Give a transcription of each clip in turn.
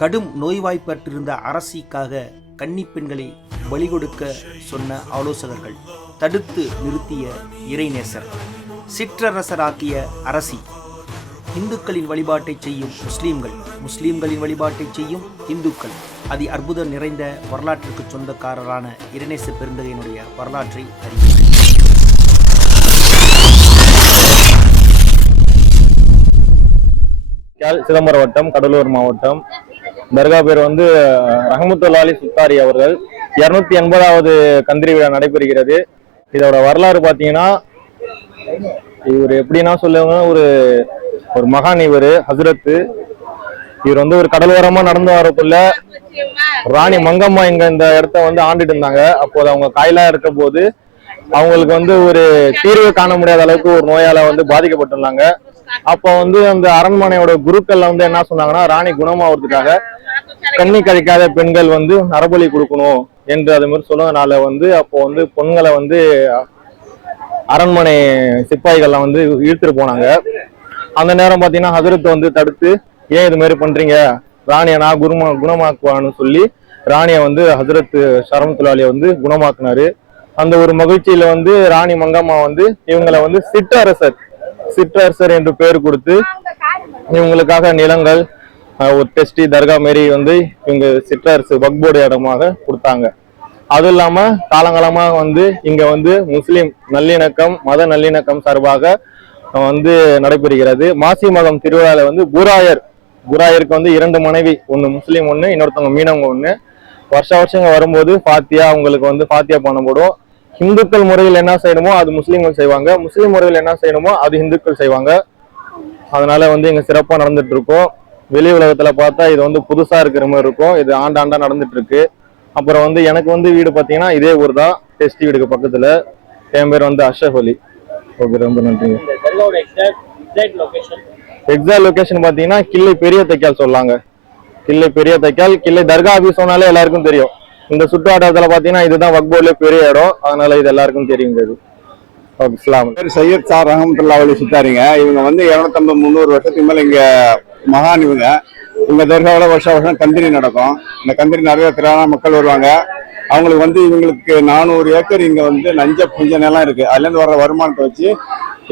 கடும் நோய்வாய்ப்பட்டிருந்த அரசிக்காக கன்னிப் பெண்களை பலி கொடுக்க சொன்ன ஆலோசகர்கள், தடுத்து நிறுத்திய இறைநேசர், சிற்றரசராக்கிய அரசி, இந்துக்களின் வழிபாட்டை செய்யும் முஸ்லீம்கள், முஸ்லீம்களின் வழிபாட்டை செய்யும் இந்துக்கள், அதி அற்புதம் நிறைந்த வரலாற்றுக்கு சொந்தக்காரரான இறைநேச பெருந்தகையினுடைய வரலாற்றை அறிவித்தார். சிதம்பரம் வட்டம், கடலூர் மாவட்டம். தர்கா பேர் வந்து ரஹமத்துல்லாஹி அலி சுத்தாரி அவர்கள். 280வது கந்திரி விழா நடைபெறுகிறது. இதோட வரலாறு பார்த்தீங்கன்னா, இவர் எப்படின்னா சொல்லுவாங்க, ஒரு மகான் இவர் ஹசரத்து. இவர் வந்து ஒரு கடலோரமா நடந்து வரக்குள்ள ராணி மங்கம்மா இந்த இடத்த வந்து ஆண்டுட்டு இருந்தாங்க. அப்போது அவங்க காயிலா இருக்க போது அவங்களுக்கு வந்து ஒரு தீர்வு காண முடியாத அளவுக்கு ஒரு நோயால வந்து பாதிக்கப்பட்டிருந்தாங்க. அப்போ வந்து அந்த அரண்மனையோட குருக்கள் வந்து என்ன சொன்னாங்கன்னா, ராணி குணமாவதுக்காக கண்ணி கழிக்காத பெண்கள் வந்து நரபலி கொடுக்கணும் என்று அது மாதிரி சொன்னதுனால வந்து அப்போ வந்து பெண்களை வந்து அரண்மனை சிப்பாய்கள்லாம் வந்து இழுத்துட்டு போனாங்க. அந்த நேரம் பார்த்தீங்கன்னா ஹசரத் வந்து தடுத்து, ஏன் இது மாதிரி பண்றீங்க, ராணியை நான் குணமாக்குவான்னு சொல்லி ராணியை வந்து ஹசரத் ஷரமத்துல்லாஹி வந்து குணமாக்குனாரு. அந்த ஒரு மகிழ்ச்சியில வந்து ராணி மங்கம்மா வந்து இவங்களை வந்து சிற்றரசர் என்று பேர் கொடுத்து இவங்களுக்காக நிலங்கள், ஒரு டெஸ்டி தர்கா மாரி வந்து இவங்க சிற்றரசு வக்போர்டு இடமாக கொடுத்தாங்க. அதுவும் இல்லாம காலங்காலமா வந்து இங்க வந்து முஸ்லிம் நல்லிணக்கம், மத நல்லிணக்கம் சார்பாக வந்து நடைபெறுகிறது. மாசி மகம் திருவிழால வந்து குராயருக்கு வந்து 2 மனைவி, ஒன்னு முஸ்லீம் ஒண்ணு, இன்னொருத்தவங்க மீனவங்க ஒண்ணு. வருஷம் வரும்போது ஃபாத்தியா, அவங்களுக்கு வந்து ஃபாத்தியா பண்ணப்படும். இந்துக்கள் முறையில் என்ன செய்யணுமோ அது முஸ்லீம்கள் செய்வாங்க, முஸ்லீம் முறையில் என்ன செய்யணுமோ அது இந்துக்கள் செய்வாங்க. அதனால வந்து இங்க சிறப்பா நடந்துட்டு இருக்கோம். வெளி உலகத்துல பார்த்தா இது வந்து புதுசா இருக்கிற மாதிரி இருக்கும். இது ஆண்டாண்டா நடந்துட்டு இருக்கு. அப்புறம் வந்து எனக்கு வந்து வீடு பார்த்தீங்கன்னா இதே ஊர் தான், டெஸ்டி வீடுக்கு பக்கத்துல. என் பேர் வந்து அஷ்ரஃப் அலி. ஓகே, ரொம்ப நன்றிங்க. எக்ஸாக்ட் லொகேஷன் பார்த்தீங்கன்னா கிள்ளை பெரிய தைக்கால் சொல்லாங்க. கிள்ளை பெரிய தைக்கால், கிள்ளை தர்கா ஆபீஸ் சொன்னாலே எல்லாருக்கும் தெரியும். இந்த சுற்றுவட்டாரத்துல பாத்தீங்கன்னா இதுதான் வக்போர்ட்ல பெரிய இடம், அதனால இது எல்லாருக்கும் தெரியுங்க. சையத் சார் ரஹமத்துல்லாஹி அலைஹி சுத்தாரிங்க. இவங்க வந்து 250-300 வருஷத்துக்கு மேல இங்க மகான். இவங்க தர்காவில் வருஷம் கந்திரி நடக்கும். இந்த கந்திரி நிறைய திரளான மக்கள் வருவாங்க. அவங்களுக்கு வந்து இவங்களுக்கு 400 ஏக்கர் இங்க வந்து நஞ்ச புஞ்ச நிலம் இருக்கு. அதுல இருந்து வர்ற வருமானத்தை வச்சு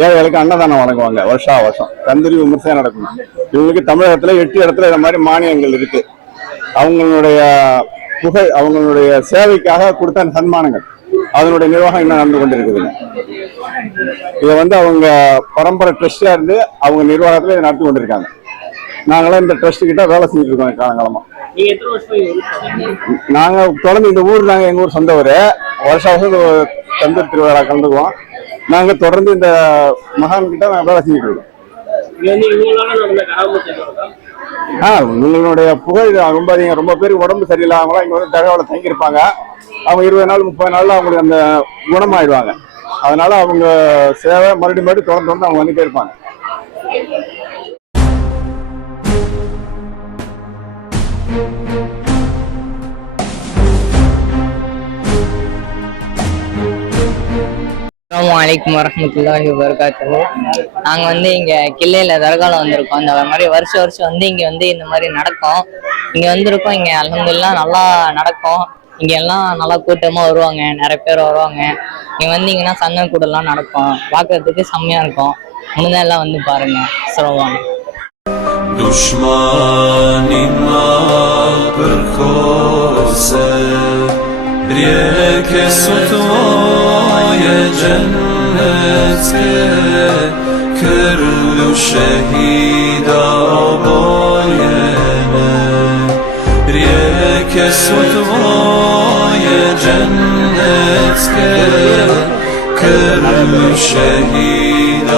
ஏழைகளுக்கு அன்னதானம் வழங்குவாங்க. வருஷம் கந்திரி விமர்சையா நடக்கும். இவங்களுக்கு தமிழகத்துல 8 இடத்துல இந்த மாதிரி மானியங்கள் இருக்கு. அவங்களுடைய புகழ், அவங்களுடைய சேவைக்காக கொடுத்த சன்மானங்கள், அதனுடைய நிர்வாகம் இன்னும் நடந்து கொண்டிருக்குதுங்க. இதை வந்து அவங்க பரம்பரை ட்ரஸ்டா இருந்து அவங்க நிர்வாகத்துல இதை நடத்தி கொண்டிருக்காங்க. நாங்களாம் இந்த ட்ரஸ்ட் கிட்ட வேலை செஞ்சுட்டு இருக்கோம் காலங்காலமா. நாங்க தொடர்ந்து இந்த ஊர், நாங்க எங்க ஊர் சொந்த ஊர். வருஷம் தந்தூர் திருவிழா கலந்துக்குவோம். நாங்க தொடர்ந்து இந்த மகான் கிட்ட நாங்க வேலை செஞ்சுட்டு இருக்கோம். உங்களுடைய புகழ் ரொம்ப அதிகம். ரொம்ப பேருக்கு உடம்பு சரியில்லாமலாம் இங்க வந்து தகவலை தங்கியிருப்பாங்க. அவங்க 20 நாள் 30 நாள்ல அவங்களுக்கு அந்த குணமாயிடுவாங்க. அதனால அவங்க சேவை மறுபடியும் தொடர்ந்து அவங்க வந்துட்டே இருப்பாங்க. அஸ்ஸலாமு வரஹ்மத்துல்லாஹி வபரகாத்துஹு. நாங்க வந்து இங்க கிள்ளையில தர்கால வந்திருக்கோம். இந்த மாதிரி வருஷம் வந்து இங்க வந்து இந்த மாதிரி நடக்கும். இங்க வந்திருக்கோம். இங்க அல்ஹம்துலில்லாஹ் நல்லா நடக்கும். இங்க எல்லாம் நல்லா கூட்டமா வருவாங்க, நிறைய பேர் வருவாங்க. இங்க வந்தீங்கன்னா சந்தன கூடெல்லாம் நடக்கும். பார்க்கறதுக்கு செம்மையா இருக்கும். முடிஞ்சா எல்லாம் வந்து பாருங்க. சொல்லுவாங்க جنت کرد و شهید آباینه ریک ستوای جنت کرد و شهید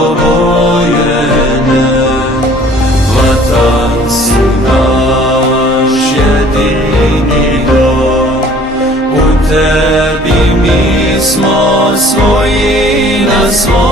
آباینه وطن سناش یدینی دا و تبی میسما svoji na svoj